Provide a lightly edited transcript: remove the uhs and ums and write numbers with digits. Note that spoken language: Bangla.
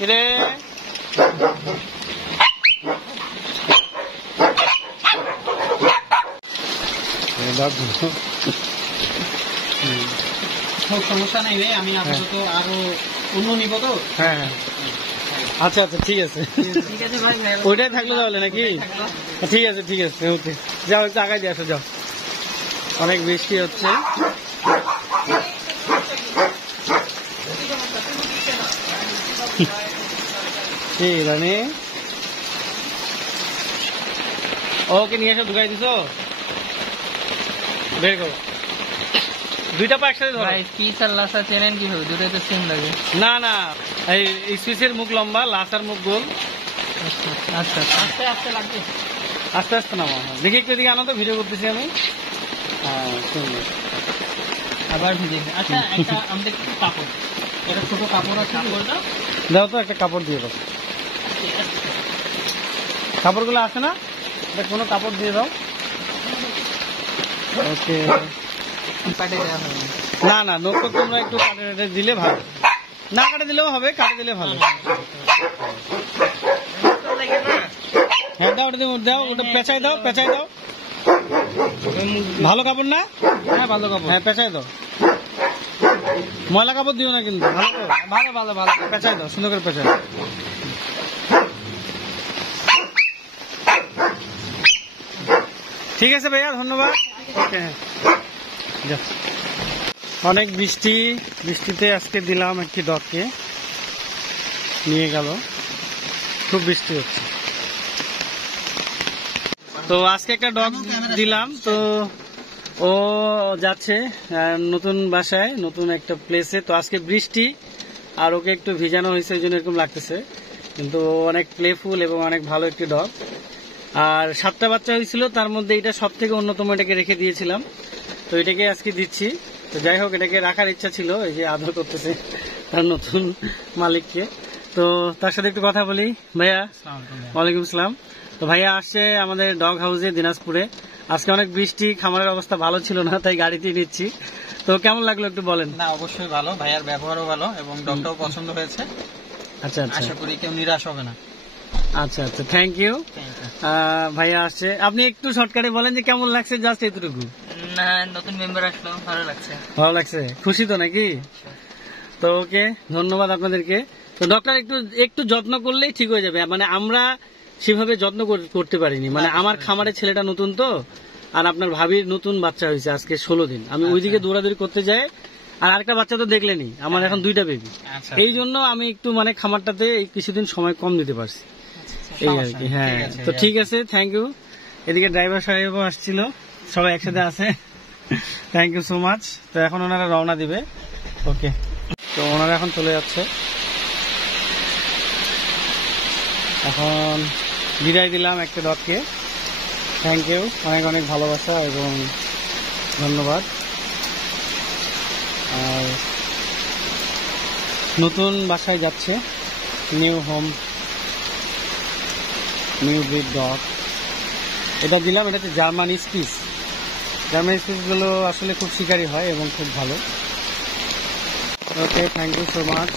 রে সমস্যা নাই রে, আমি আপাতত আরো অন্য নিব তো। হ্যাঁ আচ্ছা আচ্ছা ঠিক আছে, ওইটাই থাকলো তাহলে নাকি? ঠিক আছে ঠিক আছে, ওকে যাও একটু আগায় দিয়ে আসো, যাও। অনেক বৃষ্টি হচ্ছে। রানী ওকে নিয়ে এসো, ঢুকাই দিছো, বের করো। দুইটা পা একসাথে ধরো। পিস আর লাসা চেনেন কিভাবে? দুটোই তো সেম লাগে। না না, এই সুইচের মুখ লম্বা, লাসার মুখ গোল। আচ্ছা আস্তে আস্তে লাগবে, আস্তে আস্তে নামা। দেখি একটু এদিকে আনো তো, ভিডিও করতেছি আমি। হ্যাঁ সুন্দর, আবার ভিজে। আচ্ছা একটা আমাদের কাপড়, এটা ছোট কাপড় আছে, দাও তো, একটা কাপড় দিয়ে দাও। কাপড়গুলো আছে না, এটা কোনো কাপড় দিয়ে দাও। ওকে, কাটে দেওয়া হবে না না, নৌকো তোমরা একটু কাটে দিলে ভালো, না কাটে দিলেও হবে, কাটে দিলে ভালো। হ্যাঁ দাও, ওটা দাও, ওটা পেঁচাই দাও, পেঁচাই দাও। ভালো কাপড় না? হ্যাঁ ভালো কাপড়, হ্যাঁ পেঁচাই দাও, ময়লা কাপড় দিও না কিন্তু, ভালো ভালো ভালো পেঁচাই দাও, সুন্দর করে পেঁচাই। ঠিক আছে ভাইয়া, ধন্যবাদ। ওকে, অনেক বৃষ্টি, বৃষ্টিতে আজকে দিলাম একটি ডগকে, নিয়ে গেল, খুব বৃষ্টি হচ্ছে। তো আজকে একটা ডগ দিলাম, তো ও যাচ্ছে নতুন বাসায়, নতুন একটা প্লেসে। তো আজকে বৃষ্টি আর ওকে একটু ভিজানো হয়েছে, এই জন্য এরকম লাগতেছে, কিন্তু অনেক প্লেফুল এবং অনেক ভালো একটি ডগ। আর 7টা বাচ্চা হয়েছিল, তার মধ্যে এটা সব থেকে অন্যতম, এটাকে রেখে দিয়েছিলাম, তো এটাকে আজকে দিচ্ছি। তো যাই হোক, এটাকে রাখার ইচ্ছা ছিল, এই যে আদর করতেছে তার নতুন মালিককে। তো তার সাথে একটু কথা বলি। ভাইয়া, ওয়ালাইকুম আসসালাম। তো ভাইয়া আসছে আমাদের ডগ হাউসে দিনাজপুরে। আজকে অনেক বৃষ্টি, খামারের অবস্থা ভালো ছিল না, তাই গাড়িতেই নিচ্ছি। তো কেমন লাগলো একটু বলেন। না অবশ্যই ভালো, ভাইয়ার ব্যবহারও ভালো এবং ডগটাও পছন্দ হয়েছে। আচ্ছা আচ্ছা, আশা করি কেউ নিরাশ হবে না। আচ্ছা আচ্ছা, থ্যাংক ইউ। ভাইয়া আসছে, আপনি একটু শর্টকাটে বলেন যে কেমন লাগছে, জাস্ট এতটুকু। না, নতুন মেম্বার আসলো, ভালো লাগছে। ভালো লাগছে, খুশি তো নাকি? তো ওকে, ধন্যবাদ আপনাদেরকে। তো ডক্টর একটু যত্ন করলেই ঠিক হয়ে যাবে, মানে আমরা সেভাবে যত্ন করতে পারিনি, মানে আমার খামারের ছেলেটা নতুন তো, আর আপনার ভাবির নতুন বাচ্চা হয়েছে আজকে 16 দিন। আমি ওইদিকে দৌড়াদৌড়ি করতে যাই, আর আরেকটা বাচ্চা তো দেখলেনি, আমার এখন 2টা বেবি। এই জন্য আমি একটু মানে খামারটাতে কিছুদিন সময় কম দিতে পারছি, এই আর কি। হ্যাঁ, তো ঠিক আছে, থ্যাংক ইউ। এদিকে ড্রাইভার সাহেবও আসছিল, সবাই একসাথে আছে, থ্যাংক ইউ সো মাচ। তো এখন ওনারা রওনা দিবে। ওকে, তো ওনারা এখন চলে যাচ্ছে। এখন বিদায় দিলাম একটা ডগকে। থ্যাংক ইউ, অনেক অনেক ভালোবাসা এবং ধন্যবাদ। আর নতুন বাসায় যাচ্ছে, new home, new breed dog. এটা দিলাম, এটা হচ্ছে জার্মান স্পিস। জার্মান স্পিসগুলো আসলে খুব শিকারী হয় এবং খুব ভালো। ওকে, থ্যাংক ইউ সো মাচ।